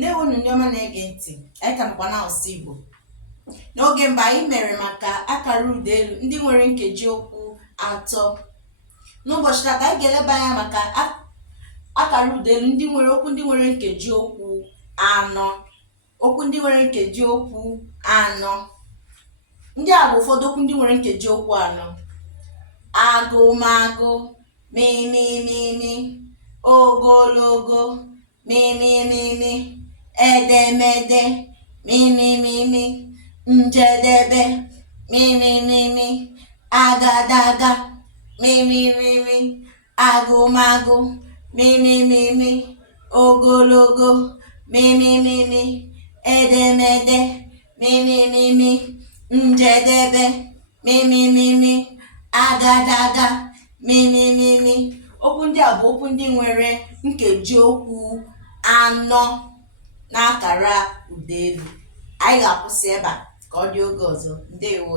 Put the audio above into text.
Ndewo ndị ọma na-ege ntị, anyị ka nọkwa n'asụsụ Igbo. N'oge mgbe anyị mere maka akara ụdaelu ndị nwere nkeji okwu atọ. N'ụbọchị taa anyị ga-eleba anya maka akara ụdaelu ndị nwere okwu ndị nwere nkeji okwu anọ. Okwu ndị nwere nkeji okwu anọ. Ndị a bụ ụfọdụ okwu ndị nwere nkeji okwu anọ: agụmagụ, mimimimi, ogologo, mimimimi, edemede, mimimimi, njedebe, mimimimi, agadaga, mimimimi, agụmagụ, mimimimi, ogologo, mimimimi, edemede, mimimimi, njedebe, mimimimi, agadaga, mimimimi. Okwu ndị a bụ okwu ndị nwere nkeji okwu anọ n'akara ụdaelu. Anyị ga-akwụsị ebe a ka ọ dị oge ọzọ. Ndewo.